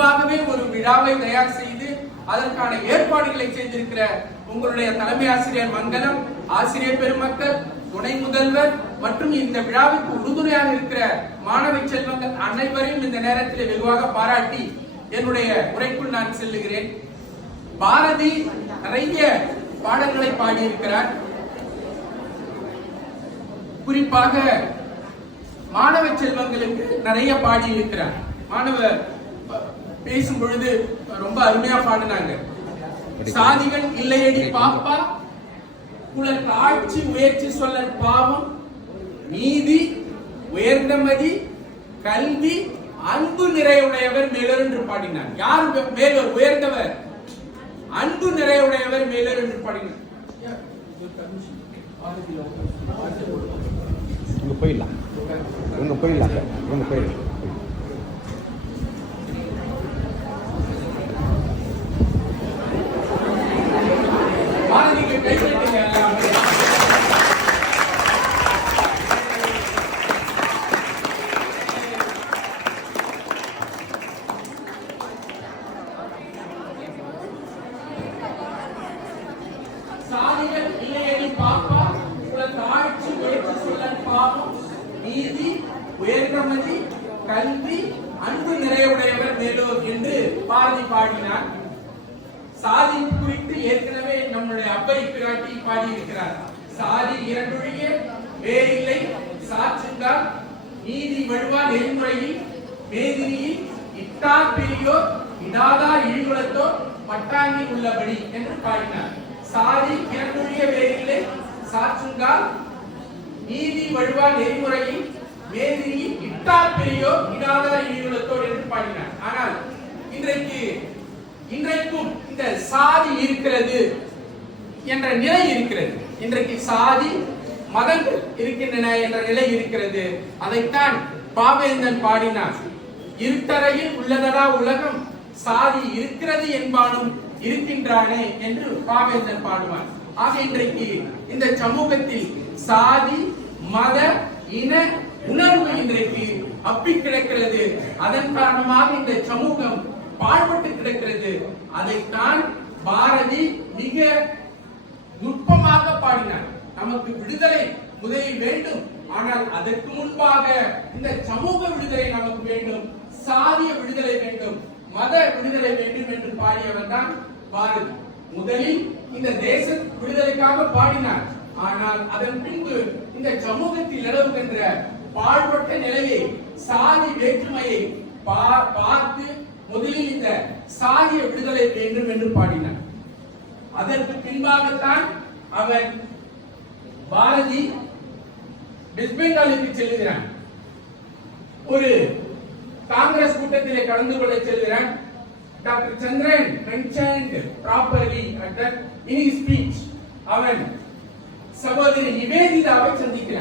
முன்பாகவே ஒரு விழாவை தயார் செய்து அதற்கான ஏற்பாடுகளை செய்திருக்கிற உங்களுடைய தலைமை ஆசிரியர் மங்கலம், ஆசிரியர் பெருமக்கள், துணை முதல்வர் மற்றும் இந்த விழாவுக்கு உறுதுணையாக இருக்கிற மாணவ செல்வங்கள் அனைவரையும் இந்த நேரத்தில் வெகுவாக பாராட்டி என்னுடைய உரைக்குள் நான் செல்லுகிறேன். பாரதி நிறைய பாடல்களை பாடியிருக்கிறார். குறிப்பாக மாணவ செல்வங்களுக்கு நிறைய பாடி இருக்கிறார். மாணவர் பேசும் பொழுது ரொம்ப அருமையா பாடினாங்க. சாதிகள் இல்லையடி பாப்பா, குலத்து ஆட்சி உயர்ச்சி சொல்ல பாவம், நீதி உயர்ந்தமதி, கல்வி அன்பு நிறையுடையவர் மேலர் என்று பாடினார். யார் மேலர்? உயர்ந்தவர், அன்பு நிறையுடையவர் மேலர் என்று பாடினார். போயிடலாம், இவங்க போயிடலாம், இவங்க போயிடலாம். சாதிகள் இல்லையடி பாப்பா, குலத்து ஆட்சி உயர்ச்சி சொல்ல பாவம், நீதி உயர்ந்தமதி, கல்வி அன்பு நிறையுடையவர் மேலோர் என்று பாரதி பாடினார். சாதி குறித்து ஏற்கனவே நம்முடைய அப்பை பிராட்டி பாடியிருக்கிறார். சாதி இரண்டொழிய வேறில்லை சாற்றுங்கால், நீதி வழுவா நெறிமுறையில் மேதினியில் இட்டார் பெரியோர் இடாதார் இழிகுலத்தோர் பட்டாங்கி உள்ளபடி என்று பாடினார். சாதி இரண்டொழிய வேறில்லை சாற்றுங்கால், நீதி வழுவா நெறிமுறையில் மேதினியில் இட்டார் பெரியோர் இடாதார் இழிகுலத்தோர் என்று பாடினார். ஆனால் இன்றைக்கும் இந்த சாதி இருக்கிறது என்ற நிலை இருக்கிறது. இன்றைக்கு சாதி மதங்கள் இருக்கின்றன என்ற நிலை இருக்கிறது. அதைத்தான் பாவேந்தன் பாடினார். இருட்டறையில் உள்ளதடா உலகம், சாதி இருக்கிறது என்பானும் இருக்கின்றானே என்று பாவேந்தன் பாடுவார். ஆக இன்றைக்கு இந்த சமூகத்தில் சாதி மத இன உணர்வு இன்றைக்கு அப்பி கிடக்கிறது. அதன் காரணமாக இந்த சமூகம் பாழ்பட்டு கிடக்கிறது. அதைத்தான் பாரதி மிக நுட்பமாக பாடினார். நமக்கு விடுதலை முதலில் வேண்டும், ஆனால் அதற்கு முன்பாக இந்த சமூக விடுதலை நமக்கு வேண்டும், சாதிய விடுதலை வேண்டும், மத விடுதலை வேண்டும் என்று பாடியவர் தான் பாரதி. முதலில் இந்த தேச விடுதலைக்காக பாடினார். ஆனால் அதன் பின்பு இந்த சமூகத்தில் நிலவுகின்ற பாழ்பட்ட நிலையை, சாதி வேற்றுமையை பார்த்து முதலில் இந்த சாதிய விடுதலை வேண்டும் என்று பாடினார். அதற்கு பின்பாகத்தான் அவன் பாரதி வெஸ்ட் பெங்காலுக்கு செல்கிறான். ஒரு காங்கிரஸ் கூட்டத்திலே கலந்து கொள்ள செல்கிறான். Doctor Chandran mentioned properly in his speech அவன் சகோதரி நிவேதிதாவை சந்திக்கிறான்.